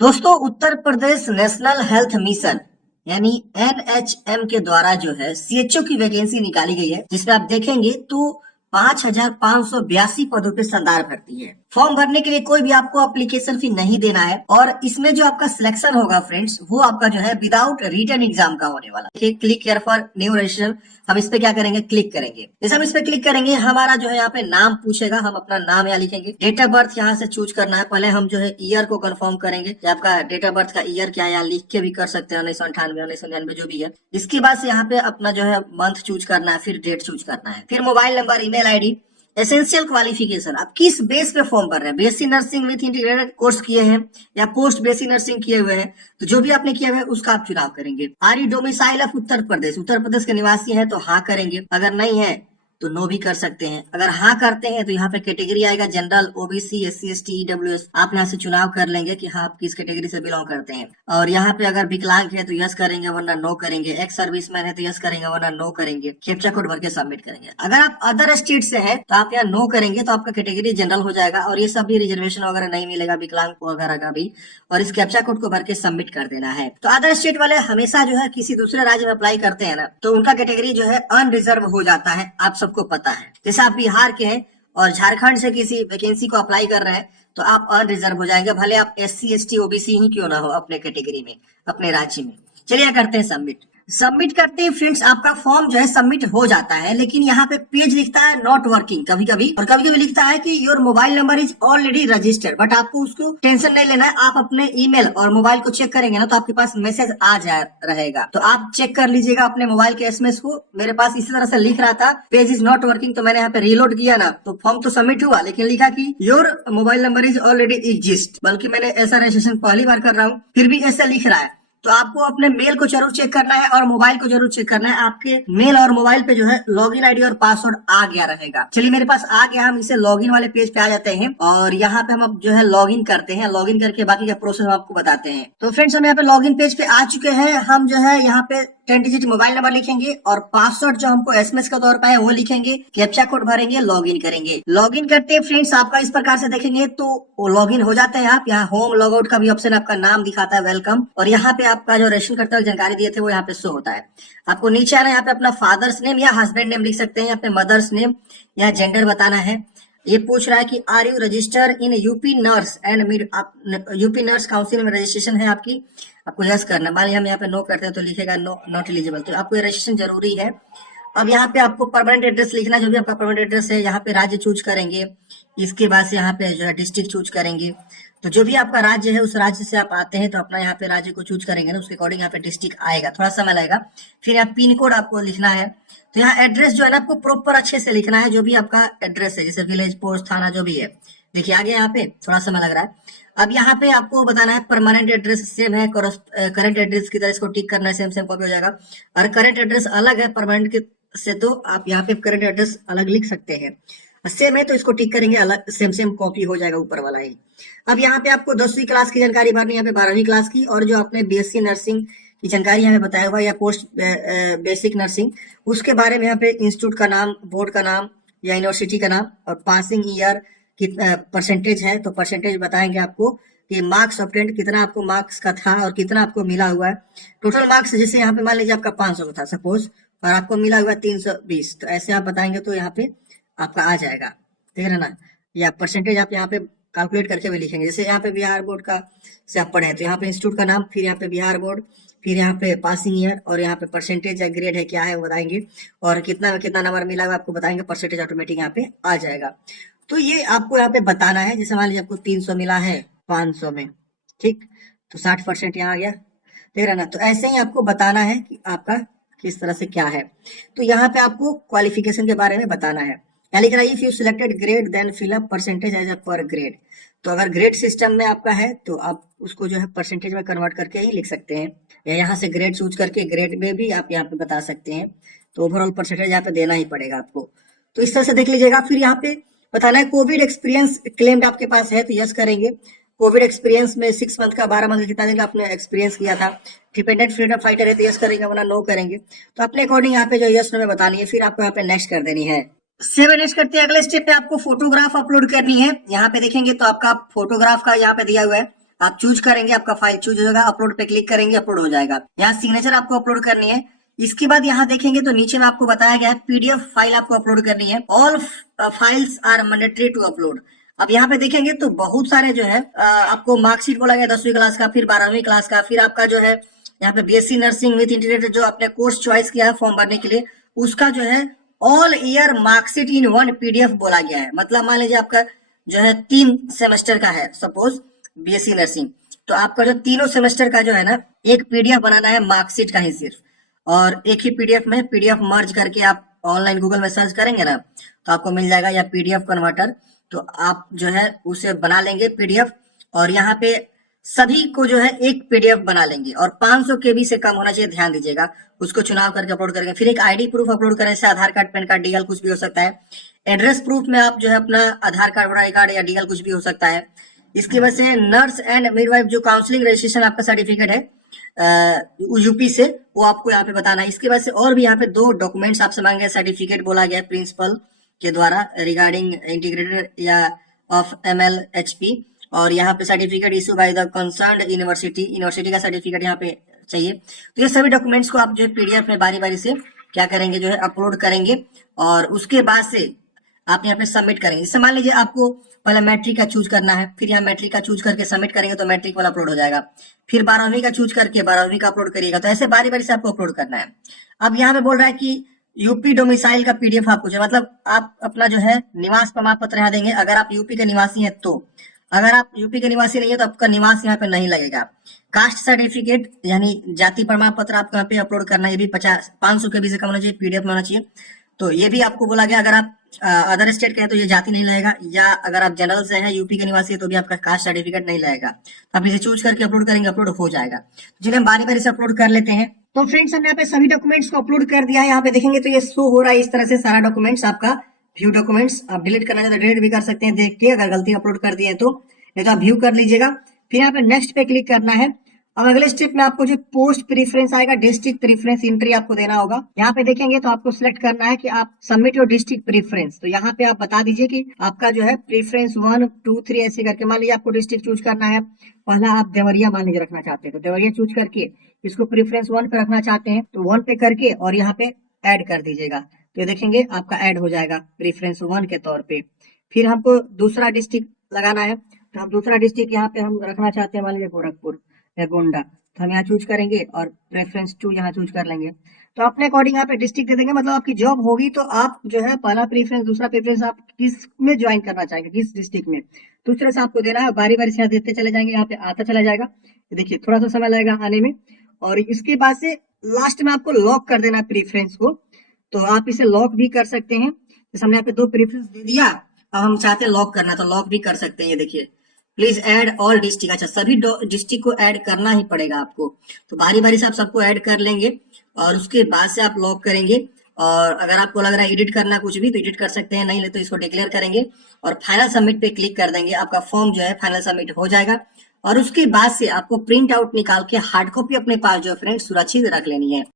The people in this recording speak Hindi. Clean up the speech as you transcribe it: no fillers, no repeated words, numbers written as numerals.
दोस्तों, Uttar Pradesh national health mission यानी एनएचएम के द्वारा जो है सीएचओ की वैकेंसी निकाली गई है, जिसमें आप देखेंगे तो 5,582 पदों पे संदार भर्ती है। फॉर्म भरने के लिए कोई भी आपको एप्लीकेशन फी नहीं देना है और इसमें जो आपका सिलेक्शन होगा फ्रेंड्स, वो आपका जो है विदाउट रिटन एग्जाम का होने वाला है। Click here for new registration, हम इस पे क्या करेंगे, क्लिक करेंगे। जैसे हम इस पे क्लिक करेंगे, हमारा जो है यहाँ पे नाम पूछेगा, हम अपना नाम यहाँ लिखेंगे। डेट ऑफ बर्थ यहाँ से चूज करना है। पहले हम जो है ईयर को कंफर्म करेंगे कि आपका डेट ऑफ बर्थ का ईयर क्या है, यहाँ लिख के भी कर सकते हैं, 1998, 1999 जो भी है। इसके बाद से यहाँ पे अपना जो है मंथ चूज करना है, फिर डेट चूज करना है, फिर mobile number, email ID, essential qualification. आप किस बेस पे फॉर्म भर रहे हैं, BSc nursing with integrated course किए हैं या पोस्ट बीएससी नर्सिंग किए हुए हैं, तो जो भी आपने किया हुआ है उसका आप चुनाव करेंगे। Are you domicile of Uttar Pradesh, Uttar Pradesh के निवासी हैं तो हाँ करेंगे, अगर नहीं है तो नो भी कर सकते हैं। अगर हाँ करते हैं तो यहाँ पे कैटेगरी आएगा general, OBC, SC, ST, EWS. आप यहाँ से चुनाव कर लेंगे कि हाँ आप किस कैटेगरी से बिलोंग करते हैं। और यहाँ पे अगर विकलांग है तो यस करेंगे वरना नो करेंगे, एक्स सर्विसमैन है तो यस करेंगे वरना नो करेंगे, कैप्चा कोड भर के सबमिट करेंगे। अगर आप अदर स्टेट से है तो आप यहाँ नो करेंगे तो आपका कैटेगरी जनरल हो जाएगा और ये सब भी रिजर्वेशन वगैरह नहीं मिलेगा, विकलांग वगैरह का भी। और इस कैप्चा कोड को भर के सबमिट कर देना है। तो अदर स्टेट वाले हमेशा जो है किसी दूसरे राज्य में अप्लाई करते हैं ना, तो उनका कैटेगरी जो है अनरिजर्व हो जाता है, आप सबको पता है। जैसे आप बिहार के हैं और झारखंड से किसी वैकेंसी को अप्लाई कर रहे हैं तो आप अनरिजर्व हो जाएंगे, भले आप एससी, एसटी, ओबीसी ही क्यों ना हो अपने कैटेगरी में, अपने राज्य में। चलिए करते हैं सबमिट। सबमिट करते हैं फ्रेंड्स, आपका फॉर्म जो है सबमिट हो जाता है, लेकिन यहाँ पे पेज लिखता है नॉट वर्किंग कभी कभी, और कभी कभी लिखता है कि your mobile number is already registered. But आपको उसको टेंशन नहीं लेना है, आप अपने ईमेल और मोबाइल को चेक करेंगे ना तो आपके पास मैसेज आ जा रहेगा, तो आप चेक कर लीजिएगा अपने मोबाइल के एसएमएस को। मेरे पास इसी तरह से लिख रहा था पेज इज नॉट वर्किंग, तो मैंने यहाँ पे रीलोड किया ना तो फॉर्म तो सबमिट हुआ, लेकिन लिखा कि your mobile number is already exist. बल्कि मैंने ऐसा रजिस्ट्रेशन पहली बार कर रहा हूँ, फिर भी ऐसा लिख रहा है। तो आपको अपने मेल को जरूर चेक करना है और मोबाइल को जरूर चेक करना है। आपके मेल और मोबाइल पे जो है लॉगिन आईडी और पासवर्ड आ गया रहेगा। चलिए मेरे पास आ गया, हम इसे लॉगिन वाले पेज पे आ जाते हैं और यहाँ पे हम अब जो है लॉगिन करते हैं। लॉगिन करके बाकी का प्रोसेस हम आपको बताते हैं। तो फ्रेंड्स हम यहाँ पे लॉगिन पेज पे आ चुके हैं। हम जो है यहाँ पे 10 डिजिट मोबाइल नंबर लिखेंगे और पासवर्ड जो हमको एसएमएस का तौर पर है वो लिखेंगे, कैप्चा कोड भरेंगे, लॉगिन करेंगे। लॉगिन करते हैं फ्रेंड्स, आपका इस प्रकार से देखेंगे तो लॉगिन हो जाते हैं आप। यहाँ होम लॉगआउट का भी ऑप्शन, आपका नाम दिखाता है वेलकम, और यहाँ पे आपका जो रजिस्ट्रेशन करते हुए जानकारी दिए थे वो यहाँ पे शो होता है। आपको नीचे आना है, यहाँ पे अपना फादर्स नेम या हस्बैंड नेम लिख सकते हैं, यहाँ पे मदर्स नेम, यहाँ जेंडर बताना है। ये पूछ रहा है कि are you register in UP nurse and UP nurse council में रजिस्ट्रेशन है आपकी, आपको यस करना। मान लीजिए हम यहाँ पे नो करते हैं तो लिखेगा नो, नॉट एलिजिबल, तो आपको रजिस्ट्रेशन जरूरी है। अब यहाँ पे आपको परमानेंट एड्रेस लिखना, जो भी आपका परमानेंट एड्रेस है। यहाँ पे राज्य चूज करेंगे, इसके बाद से यहाँ पे जो है डिस्ट्रिक्ट चूज करेंगे। तो जो भी आपका राज्य है उस राज्य से आप आते हैं तो अपना यहाँ पे राज्य को चूज करेंगे ना, उसके अकॉर्डिंग यहाँ पे डिस्ट्रिक्ट आएगा, थोड़ा समय लगेगा। फिर यहाँ पिन कोड आपको लिखना है। तो यहाँ एड्रेस जो है ना आपको प्रॉपर अच्छे से लिखना है, जो भी आपका एड्रेस है, जैसे विलेज, पोस्ट, थाना जो भी है। देखिए आगे यहाँ पे थोड़ा समय लग रहा है। अब यहाँ पे आपको बताना है परमानेंट एड्रेस सेम है, करंट एड्रेस की तरह इसको टिक करना है, सेम सेम कॉपी हो जाएगा। और करंट एड्रेस अलग है परमानेंट के से, तो आप यहाँ पे करंट एड्रेस अलग लिख सकते हैं। सेम है तो इसको टिक करेंगे, अलग सेम सेम कॉपी हो जाएगा ऊपर वाला ही। अब यहाँ पे आपको 10वीं क्लास की जानकारी भरनी है, यहाँ पे 12वीं क्लास की, और जो आपने बीएससी नर्सिंग की जानकारी यहाँ पे बताया हुआ या पोस्ट बेसिक नर्सिंग, उसके बारे में यहाँ पे इंस्टीट्यूट का नाम, बोर्ड का नाम या यूनिवर्सिटी का नाम, और पासिंग ईयर कितना परसेंटेज है तो परसेंटेज बताएंगे आपको कि मार्क्स ऑब्टेंड, कितना आपको मार्क्स का था और कितना आपको मिला हुआ है। टोटल मार्क्स जैसे यहाँ पे मान लीजिए आपका 500 का था सपोज, और आपको मिला हुआ 320, तो ऐसे आप बताएंगे तो यहाँ पे आपका आ जाएगा, ठीक है ना। या परसेंटेज आप यहाँ पे कैलकुलेट करके भी लिखेंगे। जैसे यहाँ पे बिहार बोर्ड का से आप पढ़े तो यहाँ पे इंस्टीट्यूट का नाम, फिर यहाँ पे बिहार बोर्ड, फिर यहाँ पे पासिंग ईयर, और यहाँ पे परसेंटेज या ग्रेड है क्या है वो बताएंगे, और कितना कितना नंबर मिला हुआ आपको बताएंगे, परसेंटेज ऑटोमेटिक यहाँ पे आ जाएगा। तो ये आपको यहाँ पे बताना है। जैसे मान लीजिए आपको 300 मिला है 500 में, ठीक, तो 60% यहाँ आ गया, ठीक है ना। तो ऐसे ही आपको बताना है कि आपका किस तरह से क्या है। तो यहाँ पे आपको क्वालिफिकेशन के बारे में बताना है। क्या लिख रहा है, if you selected grade then fill up percentage as a per grade. तो अगर ग्रेड सिस्टम में आपका है तो आप उसको जो है परसेंटेज में कन्वर्ट करके ही लिख सकते हैं, या यहाँ से ग्रेड चूज करके ग्रेड में भी आप यहाँ पे बता सकते हैं। तो ओवरऑल परसेंटेज यहाँ पे देना ही पड़ेगा आपको। तो इस तरह से देख लीजिएगा। फिर यहाँ पे बताना है कोविड एक्सपीरियंस क्लेम्ड आपके पास है तो यस करेंगे। कोविड एक्सपीरियंस में 6 मंथ का 12 मंथ का कितना दिन का आपने एक्सपीरियंस किया था। डिपेंडेंट फ्रीडम फाइटर है तो यस करेंगे, वरना नो करेंगे। तो अपने अकॉर्डिंग यहाँ पे जो यस नो में बतानी है, फिर आपको यहाँ पे नेक्स्ट कर देनी है। 7 नेक्स्ट करते हैं। अगले स्टेप पे आपको फोटोग्राफ अपलोड करनी है। यहाँ पे देखेंगे तो आपका फोटोग्राफ का यहाँ पे दिया हुआ है, आप चूज करेंगे, आपका फाइल चूज हो जाएगा, अपलोड पे क्लिक करेंगे, अपलोड हो जाएगा। यहाँ सिग्नेचर आपको अपलोड करनी है। इसके बाद यहाँ देखेंगे तो नीचे में आपको बताया गया है पीडीएफ फाइल आपको अपलोड करनी है। All files are mandatory to upload. अब यहाँ पे देखेंगे तो बहुत सारे जो है आपको मार्कशीट बोला गया 10वीं क्लास का, फिर 12वीं क्लास का, फिर आपका जो है यहाँ पे बीएससी नर्सिंग विद इंटीग्रेटेड जो आपने कोर्स चॉइस किया है फॉर्म भरने के लिए, उसका जो है all year marksheet in one PDF बोला गया है। मतलब मान लीजिए आपका जो है 3 सेमेस्टर का है सपोज बीएससी नर्सिंग, तो आपका जो तीनों सेमेस्टर का जो है ना एक पीडीएफ बनाना है मार्कशीट का ही सिर्फ, और एक ही पीडीएफ में पीडीएफ मर्ज करके आप ऑनलाइन गूगल में सर्च करेंगे ना तो आपको मिल जाएगा या पीडीएफ कन्वर्टर, तो आप जो है उसे बना लेंगे पीडीएफ, और यहाँ पे सभी को जो है एक पीडीएफ बना लेंगे, और 500 केबी से कम होना चाहिए, ध्यान दीजिएगा। उसको चुनाव करके अपलोड करेंगे। फिर एक आईडी प्रूफ अपलोड करने से आधार कार्ड, पैन कार्ड, डीएल कुछ भी हो सकता है। एड्रेस प्रूफ में आप जो है अपना आधार कार्ड, वोटर आई कार्ड या डीएल कुछ भी हो सकता है। इसकी वजह से नर्स एंड मिडवाइफ जो काउंसलिंग रजिस्ट्रेशन आपका सर्टिफिकेट है यूपी से, वो आपको यहाँ पे बताना है। इसके वजह से और भी यहाँ पे 2 डॉक्यूमेंट्स आपसे मांगे, सर्टिफिकेट बोला गया है प्रिंसिपल के द्वारा रिगार्डिंग इंटीग्रेटेड या ऑफ MLHP, और यहाँ पे certificate issue by the concerned university का सर्टिफिकेट यहाँ पे चाहिए। तो ये सभी डॉक्यूमेंट्स को आप जो है पीडीएफ में बारी बारी से क्या करेंगे जो है अपलोड करेंगे, और उसके बाद से आप यहाँ पे सबमिट करेंगे। जैसे मान लीजिए आपको पहले मैट्रिक का चूज करना है, फिर यहाँ मैट्रिक का चूज करके सबमिट करेंगे तो मैट्रिक वाला अपलोड हो जाएगा, फिर 12वीं का चूज करके 12वीं का अपलोड करिएगा, तो ऐसे बारी बारी से आपको अपलोड करना है। अब यहाँ पे बोल रहा है कि यूपी डोमिसाइल का पीडीएफ आपको चाहिए, मतलब आप अपना जो है निवास प्रमाण पत्र यहाँ देंगे अगर आप यूपी के निवासी हैं तो। अगर आप यूपी के निवासी नहीं है तो आपका निवास यहाँ पे नहीं लगेगा। कास्ट सर्टिफिकेट यानी जाति प्रमाण पत्र आपको यहाँ पे अपलोड करना है, ये भी 500 केबी से कम होना चाहिए, पीडीएफ में होना चाहिए। तो ये भी आपको बोला गया। अगर आप अदर स्टेट के हैं तो ये जाति नहीं लगेगा, या अगर आप जनरल से हैं यूपी के निवासी है तो भी आपका कास्ट सर्टिफिकेट नहीं लगेगा। तो आप इसे चूज करके अपलोड करेंगे, अपलोड हो जाएगा। जिन्हें हम बारी बारी से अपलोड कर लेते हैं। तो फ्रेंड्स हमने यहाँ पे सभी डॉक्यूमेंट्स को अपलोड कर दिया है। यहाँ पे देखेंगे तो ये शो हो रहा है इस तरह से सारा डॉक्यूमेंट्स आपका व्यू डॉक्यूमेंट्स। आप डिलीट करना चाहते तो डिलीट भी कर सकते हैं देख के, अगर गलती अपलोड कर दिए तो, नहीं तो आप व्यू कर लीजिएगा। फिर यहाँ पे नेक्स्ट पे क्लिक करना है। अब अगले स्टेप में आपको जो पोस्ट प्रीफरेंस आएगा, डिस्ट्रिक्ट प्रीफरेंस एंट्री आपको देना होगा। यहाँ पे देखेंगे तो आपको सिलेक्ट करना है कि आप सबमिट योर डिस्ट्रिक्ट प्रीफरेंस। तो यहाँ पे आप बता दीजिए कि आपका जो है प्रीफरेंस 1, 2, 3 ऐसे करके, मान लीजिए आपको डिस्ट्रिक्ट चूज करना है, पहला आप देवरिया मान लीजिए रखना चाहते हैं तो देवरिया चूज करके इसको प्रीफरेंस 1 पे रखना चाहते हैं तो 1 पे करके और यहाँ पे ऐड कर दीजिएगा। तो ये देखेंगे आपका ऐड हो जाएगा प्रीफरेंस 1 के तौर पे। फिर हमको दूसरा डिस्ट्रिक्ट लगाना है, तो हम दूसरा डिस्ट्रिक्ट यहाँ पे हम रखना चाहते हैं, मान लीजिए गोरखपुर या गोंडा, तो हम यहाँ चूज करेंगे और प्रेफरेंस 2 यहाँ चूज कर लेंगे। तो अपने अकॉर्डिंग यहाँ पे डिस्ट्रिक्ट दे देंगे, मतलब आपकी जॉब होगी तो आप जो है पहला प्रेफरेंस, दूसरा प्रेफरेंस आप किस में ज्वाइन करना चाहेंगे, किस डिस्ट्रिक्ट में, तो उस तरह से आपको देना है। बारी बारी से यहाँ देते चले जाएंगे, यहाँ पे आता चला जाएगा। देखिए थोड़ा सा समय लगेगा आने में, और इसके बाद से लास्ट में आपको लॉक कर देना है प्रेफरेंस को। तो आप इसे लॉक भी कर सकते हैं, जैसे हमने यहाँ पे 2 प्रेफरेंस दे दिया, अब हम चाहते हैं लॉक करना तो लॉक भी कर सकते हैं। ये देखिए प्लीज ऐड ऑल डिस्ट्रिक्ट, अच्छा सभी डिस्ट्रिक्ट को ऐड करना ही पड़ेगा आपको। तो बारी बारी से आप सबको ऐड कर लेंगे और उसके बाद से आप लॉक करेंगे। और अगर आपको लग रहा है एडिट करना कुछ भी तो एडिट कर सकते हैं, नहीं तो इसको डिक्लेयर करेंगे और फाइनल सबमिट पे क्लिक कर देंगे। आपका फॉर्म जो है फाइनल सबमिट हो जाएगा। और उसके बाद से आपको प्रिंट आउट निकाल के हार्ड कॉपी अपने पास जो है फ्रेंड सुरक्षित रख लेनी है।